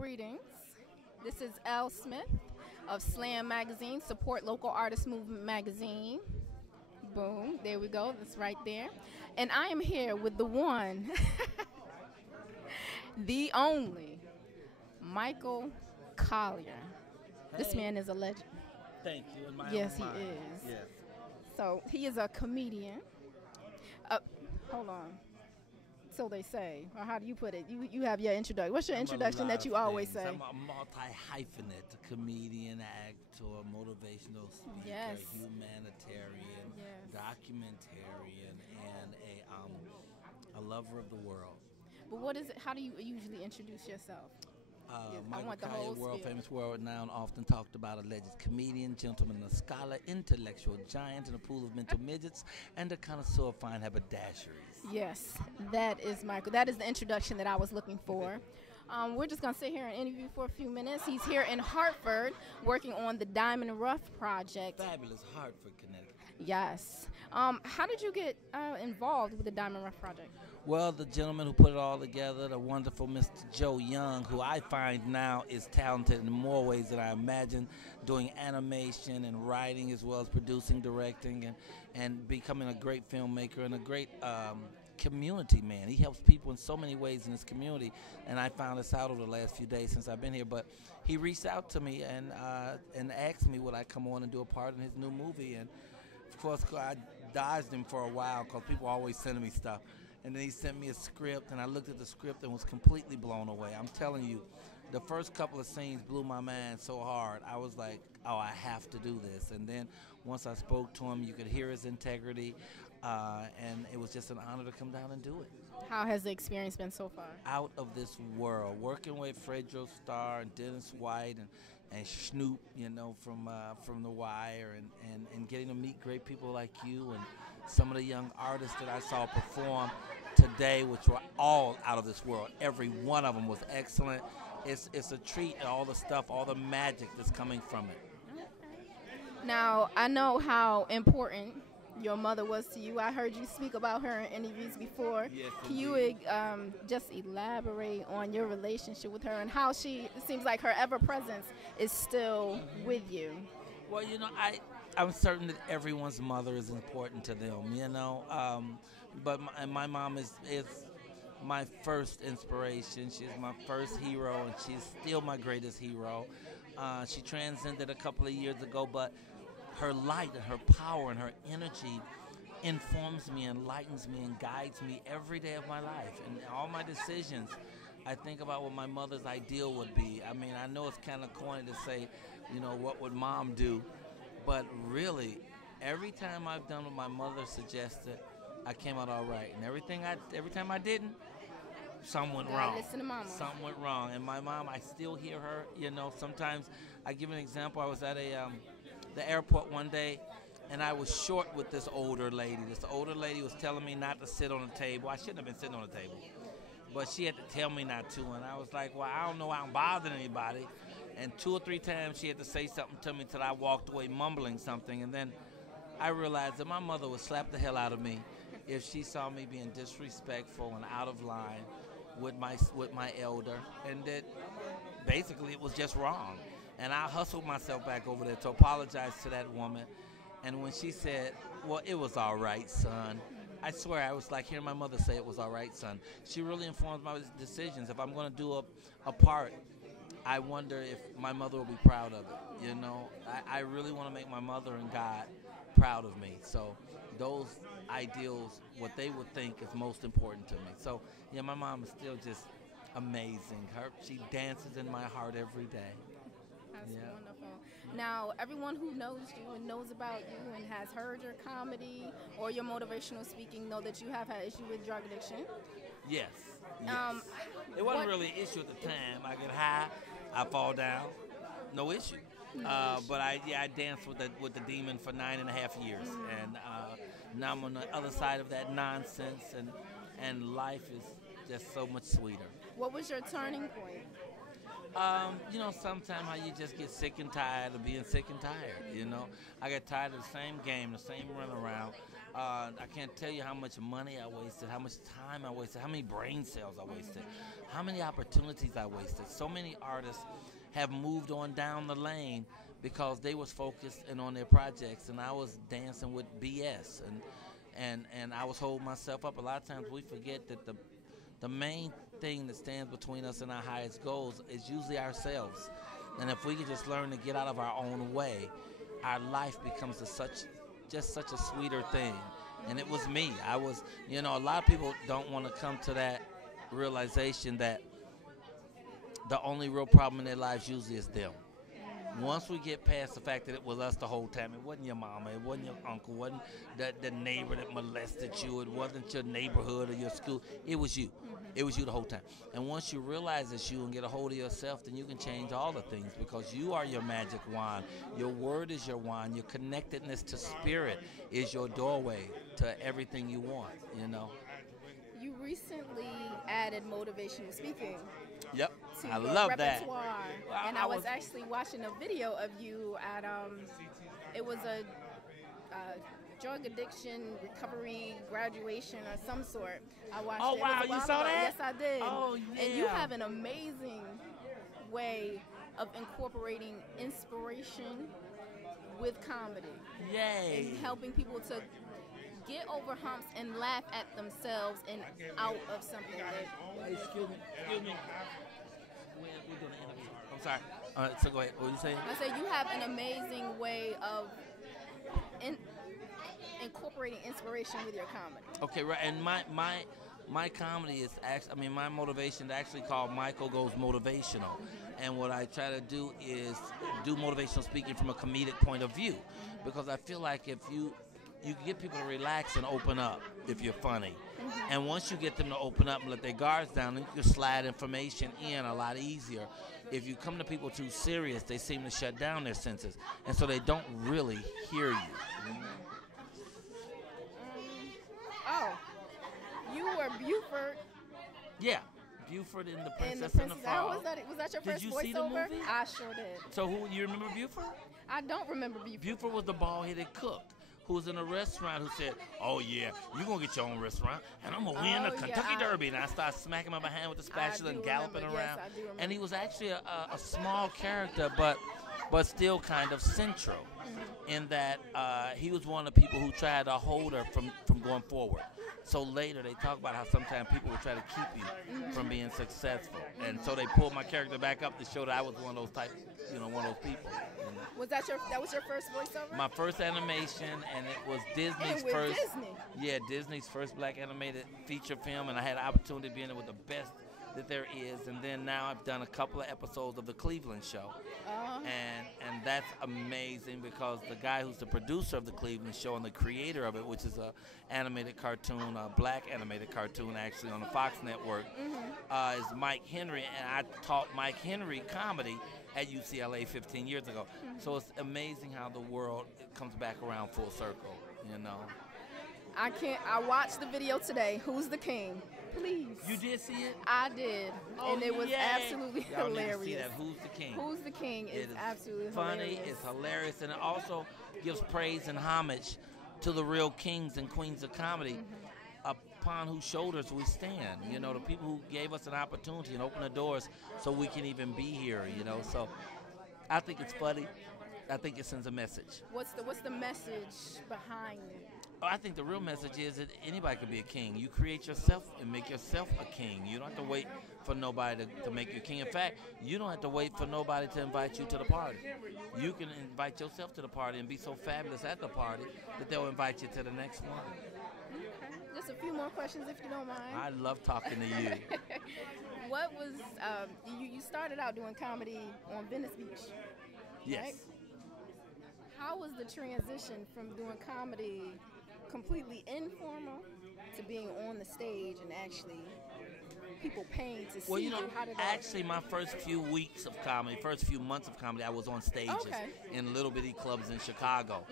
Greetings. This is L. Smith of S.L.A.M.M magazine, Support Local Artist Movement magazine. Boom, there we go, that's right there. And I am here with the one, the only, Michael Colyar. This man is a legend. Thank you. In my Yes, own he mind. is. Yes. So he is a comedian. Hold on. So they say, or how do you put it? You have your introduction. What's your I'm a introduction lot that you of always things. say? I'm a multi-hyphenate, a comedian, actor, motivational speaker, Yes. humanitarian, Yes. documentarian, and a lover of the world. But what is it? How do you usually introduce yourself? Yes, I Michael want the Colyar, whole world spiel. famous, world renowned, often talked about, alleged comedian, gentleman, a scholar, intellectual giant in a pool of mental midgets, and a connoisseur of fine haberdasheries. Yes, that is Michael. That is the introduction that I was looking for. We're just going to sit here and interview for a few minutes. He's here in Hartford working on the Diamond Rough project. Fabulous Hartford, Connecticut. Yes. How did you get involved with the Diamond Rough project? Well, the gentleman who put it all together, the wonderful Mr. Joe Young, who I find now is talented in more ways than I imagined, doing animation and writing as well as producing, directing, and becoming a great filmmaker and a great community man. He helps people in so many ways in his community, and I found this out over the last few days since I've been here. But he reached out to me and asked me would I come on and do a part in his new movie, and of course I dodged him for a while because people always sending me stuff. And then he sent me a script, and I looked at the script and was completely blown away. I'm telling you, the first couple of scenes blew my mind so hard. I was like, oh, I have to do this. And then once I spoke to him, you could hear his integrity, and it was just an honor to come down and do it. How has the experience been so far? Out of this world. Working with Fredro Starr and Dennis White and Snoop, from The Wire, and getting to meet great people like you and some of the young artists that I saw perform today, which were all out of this world. Every one of them was excellent. It's a treat, all the stuff, all the magic that's coming from it. Now, I know how important your mother was to you. I heard you speak about her in interviews before. Yes, Can you just elaborate on your relationship with her and how it seems like her ever-presence is still with you? Well, I'm certain that everyone's mother is important to them, but my mom is my first inspiration. She's my first hero, and she's still my greatest hero. She transcended a couple of years ago, but her light and her power and her energy informs me, enlightens me, and guides me every day of my life. And all my decisions, I think about what my mother's ideal would be. I mean, I know it's kind of corny to say, what would mom do? But really, every time I've done what my mother suggested, I came out all right. And every time I didn't, something went wrong. Listen to mama. Something went wrong. And my mom, I still hear her. Sometimes I give an example. I was at the airport one day, and I was short with this older lady. This older lady was telling me not to sit on the table. I shouldn't have been sitting on the table, but she had to tell me not to. And I was like, well, I don't know why I'm bothering anybody. And 2 or 3 times she had to say something to me till I walked away mumbling something. And then I realized that my mother would slap the hell out of me if she saw me being disrespectful and out of line with my elder, and that basically it was just wrong. And I hustled myself back over there to apologize to that woman. And when she said, well, it was all right, son, I swear I was like hearing my mother say it was all right, son. She really informs my decisions. If I'm going to do a part, I wonder if my mother will be proud of it. I really want to make my mother and God proud of me. So those ideals, what they would think is most important to me. So, yeah, my mom is still just amazing. She dances in my heart every day. That's wonderful. Now, everyone who knows you and knows about you and has heard your comedy or your motivational speaking know that you have had issue with drug addiction. Yes. It wasn't really an issue at the time. I get high, I fall down, no issue. But I danced with the demon for 9.5 years, and now I'm on the other side of that nonsense, and life is just so much sweeter. What was your turning point? Sometimes how you just get sick and tired of being sick and tired, I got tired of the same game, the same runaround. I can't tell you how much money I wasted, how much time I wasted, how many brain cells I wasted, how many opportunities I wasted. So many artists have moved on down the lane because they was focused and on their projects, and I was dancing with BS, and I was holding myself up. A lot of times we forget that the main thing that stands between us and our highest goals is usually ourselves. And if we can just learn to get out of our own way, our life becomes just such a sweeter thing. And it was me. I was, a lot of people don't want to come to that realization that the only real problem in their lives usually is them. Once we get past the fact that it was us the whole time, it wasn't your mama, it wasn't your uncle, it wasn't the neighbor that molested you, it wasn't your neighborhood or your school, it was you. It was you the whole time. And once you realize it's you and get a hold of yourself, then you can change all the things, because you are your magic wand. Your word is your wand. Your connectedness to spirit is your doorway to everything you want, You recently added motivational speaking. Yep, to I your love that. repertoire. Well, and I was actually watching a video of you at it was a drug addiction recovery graduation or some sort. I watched Oh, it. wow, It was a you while saw ago. that? Yes, I did. Oh, yeah. And you have an amazing way of incorporating inspiration with comedy. Yay. And helping people to get over humps and laugh at themselves and out of something that... Excuse me. We're doing an interview. I'm sorry. So go ahead. What were you saying? I said you have an amazing way of incorporating inspiration with your comedy. Okay, right. And my comedy is actually, my motivation is actually called Michael Goes Motivational. And what I try to do is do motivational speaking from a comedic point of view, because I feel like if you can get people to relax and open up if you're funny. And once you get them to open up and let their guards down, then you can slide information in a lot easier. If you come to people too serious, they seem to shut down their senses, and so they don't really hear you. Oh, you were Buford. Yeah, Buford in The Princess in and the the Frog. Frog. Was that your first Did you voiceover? see the movie? I sure did. So you remember Buford? I don't remember Buford. Buford was the bald-headed cook who was in a restaurant who said, "Oh yeah, you're gonna get your own restaurant, and I'm gonna win the Kentucky Derby." And I started smacking my hand with the spatula and galloping around. Yes, I do remember. And he was actually a small character, but still kind of central, in that he was one of the people who tried to hold her from going forward. So later they talk about how sometimes people will try to keep you from being successful, and so they pulled my character back up to show that I was one of those type, one of those people. Was that was your first voiceover? My first animation, and it was Disney's with first. Disney. Yeah, Disney's first black animated feature film, and I had the opportunity to be in it with the best that there is. And then now I've done a couple of episodes of the Cleveland Show, and that's amazing, because the guy who's the producer of the Cleveland Show and the creator of it, which is a animated cartoon, a black animated cartoon actually on the Fox network, is Mike Henry, and I taught Mike Henry comedy at UCLA 15 years ago. So it's amazing how the world comes back around full circle, I watched the video today. Who's the King? Please. You did see it? I did. Oh, and it was yay. absolutely Y'all hilarious. Need to see that. Who's the King? Who's the King is absolutely funny, hilarious. it's hilarious, and it also gives praise and homage to the real kings and queens of comedy, upon whose shoulders we stand. The people who gave us an opportunity and opened the doors so we can even be here. So I think it's funny. I think it sends a message. What's the message behind it? I think the real message is that anybody can be a king. You create yourself and make yourself a king. You don't have to wait for nobody to make you a king. In fact, you don't have to wait for nobody to invite you to the party. You can invite yourself to the party and be so fabulous at the party that they'll invite you to the next one. Okay. Just a few more questions if you don't mind. I love talking to you. What was, you started out doing comedy on Venice Beach, Yes. right? How was the transition from doing comedy completely informal to being on the stage and actually people paying to see you? How did that... Actually, my first few weeks of comedy, first few months of comedy, I was on stages in little bitty clubs in Chicago.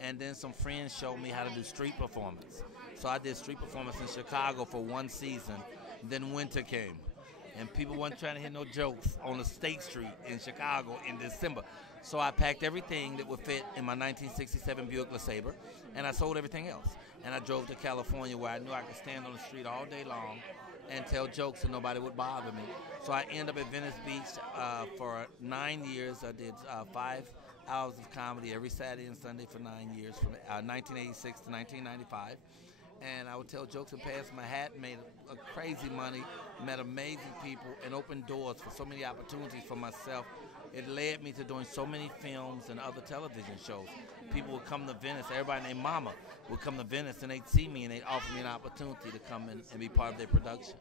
And then some friends showed me how to do street performance. So I did street performance in Chicago for one season. Then winter came. and people weren't trying to hear no jokes on the State Street in Chicago in December. So I packed everything that would fit in my 1967 Buick LeSabre, and I sold everything else. And I drove to California, where I knew I could stand on the street all day long and tell jokes and nobody would bother me. So I ended up at Venice Beach for 9 years. I did 5 hours of comedy every Saturday and Sunday for 9 years, from 1986 to 1995. And I would tell jokes and pass my hat, made a crazy money, met amazing people, and opened doors for so many opportunities for myself. It led me to doing so many films and other television shows. People would come to Venice, everybody named Mama would come to Venice, and they'd see me and they'd offer me an opportunity to come in and be part of their production.